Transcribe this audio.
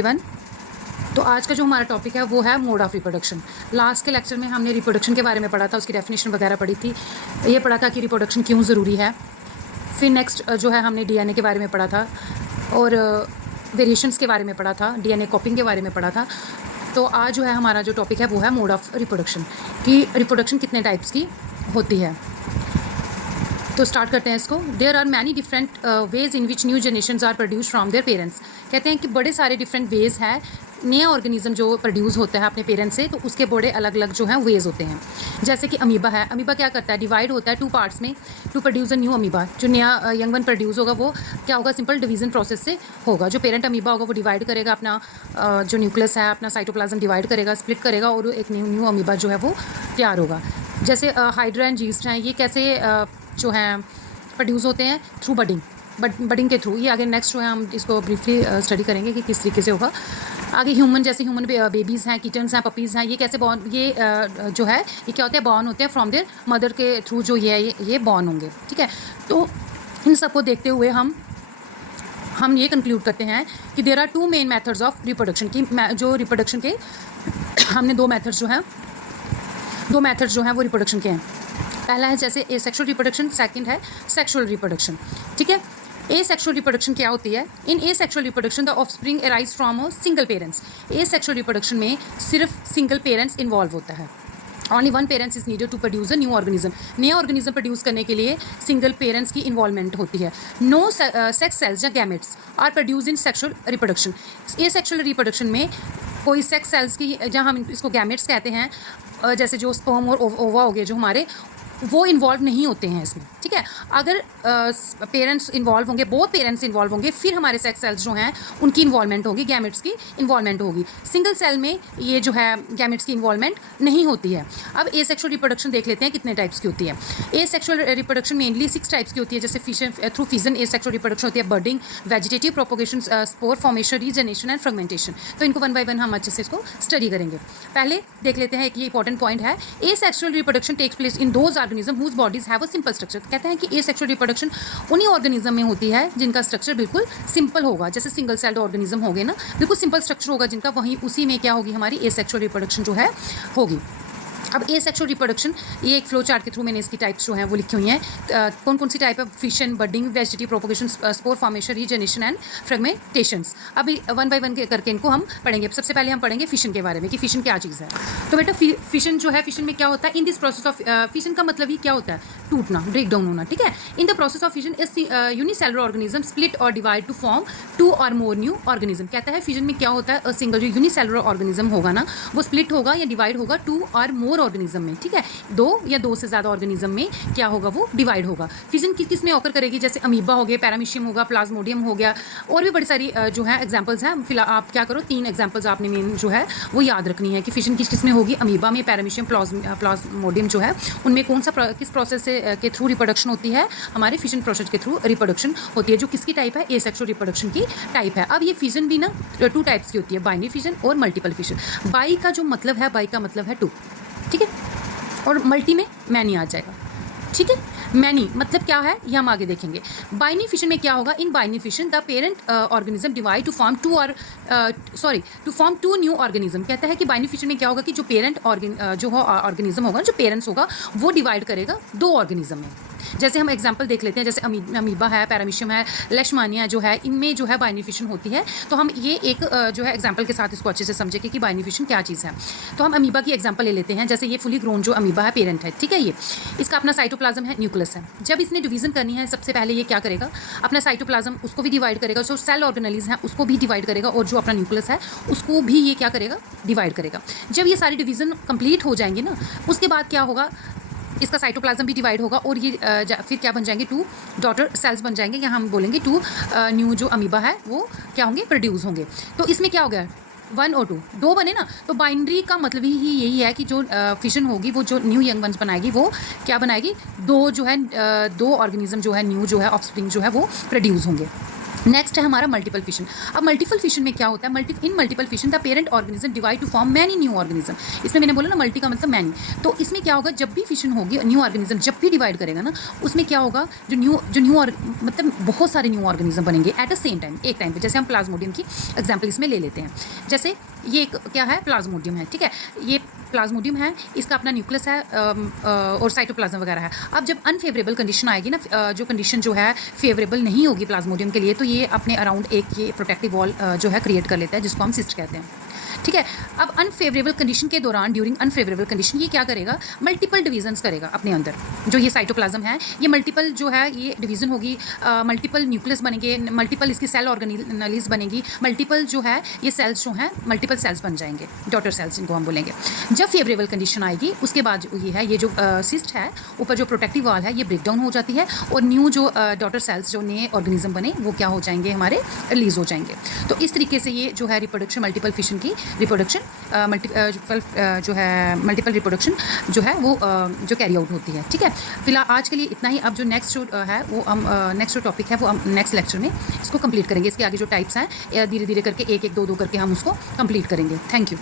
Everyone. तो आज का जो हमारा टॉपिक है वो है मोड ऑफ रिप्रोडक्शन। लास्ट के लेक्चर में हमने रिप्रोडक्शन के बारे में पढ़ा था, उसकी डेफिनेशन वगैरह पढ़ी थी, ये पढ़ा था कि रिप्रोडक्शन क्यों ज़रूरी है। फिर नेक्स्ट जो है हमने डीएनए के बारे में पढ़ा था और वेरिएशंस के बारे में पढ़ा था, डीएनए कॉपिंग के बारे में पढ़ा था। तो आज जो है हमारा जो टॉपिक है वो है मोड ऑफ रिप्रोडक्शन, कि रिप्रोडक्शन कितने टाइप्स की होती है। तो स्टार्ट करते हैं इसको। There are many different ways in which new generations are produce from their parents. कहते हैं कि बड़े सारे डिफरेंट वेज हैं, नया ऑर्गेनिज्म जो प्रोड्यूस होता है अपने पेरेंट्स से, तो उसके बड़े अलग अलग जो हैं वेज होते हैं। जैसे कि अमीबा है, अमीबा क्या करता है, डिवाइड होता है 2 पार्ट्स में to produce a new amoeba. जो नया यंग वन प्रोड्यूस होगा वो क्या होगा, सिंपल डिवीजन प्रोसेस से होगा। जो पेरेंट अमीबा होगा वो डिवाइड करेगा अपना जो न्यूक्लियस है, अपना साइटोप्लाज्म डिवाइड करेगा, स्प्लिट करेगा और एक न्यू अमीबा जो है वो तैयार होगा। जैसे हाइड्रा एंड जीस्ट हैं, ये कैसे जो हैं प्रोड्यूस होते हैं थ्रू बडिंग के थ्रू। ये आगे नेक्स्ट जो है हम इसको ब्रीफली स्टडी करेंगे कि किस तरीके से होगा। आगे ह्यूमन, जैसे ह्यूमन बेबीज़ हैं, किटन्स हैं, पपीज़ हैं, ये कैसे बॉर्न, ये जो है ये क्या होते हैं, बॉर्न होते हैं फ्रॉम देयर मदर के थ्रू, जो ये बॉर्न होंगे। ठीक है, तो इन सबको देखते हुए हम ये कंक्लूड करते हैं कि there are 2 main methods of reproduction, की जो रिप्रोडक्शन के हमने 2 मेथड्स जो हैं वो रिप्रोडक्शन के हैं। पहला है जैसे एसेक्सुअल रिप्रोडक्शन, सेकंड है सेक्सुअल रिप्रोडक्शन। ठीक है, एसेक्सुअल रिप्रोडक्शन क्या होती है? In asexual reproduction the offspring arise from a single parents. Asexual reproduction में सिर्फ सिंगल पेरेंट्स इन्वॉल्व होता है। Only one parents is needed to produce a new organism. नया ऑर्गेनिज्म प्रोड्यूस करने के लिए सिंगल पेरेंट्स की इन्वॉल्वमेंट होती है। नो सेक्स सेल्स या gametes are produce in sexual reproduction. Asexual reproduction में कोई सेक्स सेल्स की, जहाँ हम इसको गैमेट्स कहते हैं, जैसे जो स्पर्म और ओवा हो गए जो हमारे, वो इन्वॉल्व नहीं होते हैं इसमें। ठीक है, अगर पेरेंट्स इन्वॉल्व होंगे, बोथ पेरेंट्स इन्वॉल्व होंगे, फिर हमारे सेक्स सेल्स जो हैं उनकी इन्वॉल्वमेंट होगी, गैमेट्स की इन्वॉल्वमेंट होगी। सिंगल सेल में ये जो है गैमेट्स की इन्वॉल्वमेंट नहीं होती है। अब एसेक्सुअल रिप्रोडक्शन देख लेते हैं कितने टाइप्स की होती है। एसेक्सुअल रिप्रोडक्शन मेनली 6 टाइप्स की होती है। जैसे fission, through fission asexual reproduction होती है, budding, vegetative propagation, spore formation, regeneration and fragmentation. तो इनको 1 बाय 1 हम अच्छे से इसको स्टडी करेंगे। पहले देख लेते हैं, एक ये इंपॉर्टेंट पॉइंट है, asexual reproduction takes place in those organisms whose bodies have a simple structure. कहते हैं कि एसेक्सुअल रिप्रोडक्शन उन्हीं ऑर्गेनिज्म में होती है जिनका स्ट्रक्चर बिल्कुल सिंपल होगा। जैसे सिंगल सेल्ड ऑर्गेनिज्म हो गए ना, बिल्कुल सिंपल स्ट्रक्चर होगा जिनका, वहीं उसी में क्या होगी, हमारी एसेक्सुअल रिप्रोडक्शन जो है होगी। अब एसेक्सुअल रिप्रोडक्शन, ये एक फ्लो चार्ट के थ्रू मैंने इसकी टाइप्स जो हैं वो लिखी हुई हैं। कौन कौन सी टाइप है? Fission, budding, vegetative propagation, spore formation, regeneration and fragmentations. अभी 1 बाय 1 करके इनको हम पढ़ेंगे। सबसे पहले हम पढ़ेंगे फिशन के बारे में कि फिशन क्या चीज़ है। तो बेटा फिशन जो है, फिशन में क्या होता है? In this process of fission का मतलब ही क्या होता है? टूटना, ब्रेक डाउन होना। ठीक है, in the process of fission is unicellular organism split और डिवाइड टू फॉर्म 2 और मोर न्यू ऑर्गेनिज्म। कहता है फिशन में क्या होता है, सिंगल जो यूनिसेलुलर ऑर्गेनिज्म होगा ना, वो स्प्लिट होगा या डिवाइड होगा 2 और मोर ऑर्गेनिज्म में। ठीक है, 2 या 2 से ज़्यादा ऑर्गेनिज्म में क्या होगा, वो डिवाइड होगा। फिजन किस में ऑकर करेगी? जैसे अमीबा हो गया, पैरामीशियम होगा, प्लाज्मोडियम हो गया, और भी बड़ी सारी जो है एग्जांपल्स हैं। फिलहाल आप क्या करो, 3 एग्जांपल्स आपने मेन जो है वो याद रखनी है कि फिजन किस में होगी। अमीबा में, पैरामीशियम, प्लाज्मोडियम जो है उनमें कौन सा किस प्रोसेस से के थ्रू रिप्रोडक्शन होती है? हमारे फिजन प्रोसेस के थ्रू रिप्रोडक्शन होती है, जो किसकी टाइप है? एसेक्सुअल रिप्रोडक्शन की टाइप है। अब ये फिजन भी ना 2 टाइप्स की होती है, बाइनरी फिजन और मल्टीपल फिजन। बाई का जो मतलब है, बाई का मतलब है 2। ठीक है, और मल्टी में मैनी आ जाएगा। ठीक है, मैनी मतलब क्या है ये हम आगे देखेंगे। बाइनरी फिशन में क्या होगा? In binary fission the parent organism divide two form 2 new organism. कहता है कि बाइनरी फिशन में क्या होगा कि जो पेरेंट ऑर्गेनिज्म होगा, जो पेरेंट्स होगा, वो डिवाइड करेगा 2 ऑर्गेनिज्म में। जैसे हम एग्जांपल देख लेते हैं, जैसे अमीबा है, पैरामीशियम है, लेशमानिया जो है, इनमें जो है बाइनरी फिशन होती है। तो हम ये एक जो है एग्जांपल के साथ इसको अच्छे से समझेंगे कि बाइनरी फिशन क्या चीज़ है। तो हम अमीबा की एग्जांपल ले लेते हैं। जैसे ये फुली ग्रोन जो अमीबा है, पेरेंट है, ठीक है, ये इसका अपना साइटोप्लाज्म है, न्यूक्लियस है। जब इसने डिवीजन करनी है, सबसे पहले ये क्या करेगा, अपना साइटोप्लाज्म उसको भी डिवाइड करेगा, जो सेल ऑर्गेनेल्स हैं उसको भी डिवाइड करेगा, और जो अपना न्यूक्लियस है उसको भी ये क्या करेगा, डिवाइड करेगा। जब ये सारी डिवीजन कंप्लीट हो जाएंगे ना, उसके बाद क्या होगा, इसका साइटोप्लाज्म भी डिवाइड होगा, और ये फिर क्या बन जाएंगे, 2 डॉटर सेल्स बन जाएंगे, या हम बोलेंगे 2 न्यू जो अमीबा है वो क्या होंगे, प्रोड्यूस होंगे। तो इसमें क्या हो गया, 1 और 2 बने ना। तो बाइनरी का मतलब ही यही है कि जो फिशन होगी, वो जो न्यू यंग वंस बनाएगी, वो क्या बनाएगी, 2 जो है 2 ऑर्गेनिज्म जो है न्यू जो है ऑफस्प्रिंग जो है वो प्रोड्यूस होंगे। नेक्स्ट है हमारा मल्टीपल फिशन। अब मल्टीपल फिशन में क्या होता है, इन multiple fission the parent organism divide two form many new organism. इसमें मैंने बोला ना मल्टी का मतलब मैनी, तो इसमें क्या होगा, जब भी फिशन होगी न्यू ऑर्गेनिज्म जब भी डिवाइड करेगा ना, उसमें क्या होगा, जो न्यू मतलब बहुत सारे न्यू ऑर्गेनिज्म बनेंगे एट द सेम टाइम, एक टाइम पे। जैसे हम प्लाज्मोडियम की एग्जाम्पल इसमें ले लेते हैं। जैसे ये क्या है, प्लाज्मोडियम है, ठीक है, ये प्लाज्मोडियम है, इसका अपना न्यूक्लियस है और साइटोप्लाज्म वगैरह है। अब जब अनफेवरेबल कंडीशन आएगी ना, जो कंडीशन जो है फेवरेबल नहीं होगी प्लाज्मोडियम के लिए, तो ये अपने अराउंड एक ये प्रोटेक्टिव वॉल जो है क्रिएट कर लेता है, जिसको हम सिस्ट कहते हैं, ठीक है। अब अनफेवरेबल कंडीशन के दौरान, ड्यूरिंग अनफेवरेबल कंडीशन, ये क्या करेगा, मल्टीपल डिवीजन्स करेगा अपने अंदर। जो ये साइटोप्लाज्म है, ये मल्टीपल जो है ये डिवीजन होगी, मल्टीपल न्यूक्लियस बनेंगे, मल्टीपल इसकी सेल ऑर्गेनेलिज बनेगी, मल्टीपल जो है ये सेल्स जो हैं मल्टीपल सेल्स बन जाएंगे, डॉटर सेल्स जिनको हम बोलेंगे। जब फेवरेबल कंडीशन आएगी उसके बाद ये है, ये जो सिस्ट है ऊपर जो प्रोटेक्टिव वॉल है, ये ब्रेक डाउन हो जाती है और न्यू जो डॉटर सेल्स जो नए ऑर्गेनिज्म बने वो क्या हो जाएंगे, हमारे रिलीज हो जाएंगे। तो इस तरीके से ये जो है रिप्रोडक्शन, मल्टीपल फिशन की रिप्रोडक्शन, जो है मल्टीपल रिप्रोडक्शन जो है वो जो कैरी आउट होती है, ठीक है। फिलहाल आज के लिए इतना ही। अब जो नेक्स्ट जो है वो हम नेक्स्ट जो टॉपिक है वो हम नेक्स्ट लेक्चर में इसको कंप्लीट करेंगे। इसके आगे जो टाइप्स हैं धीरे धीरे करके एक एक दो दो करके हम उसको कंप्लीट करेंगे। Thank you.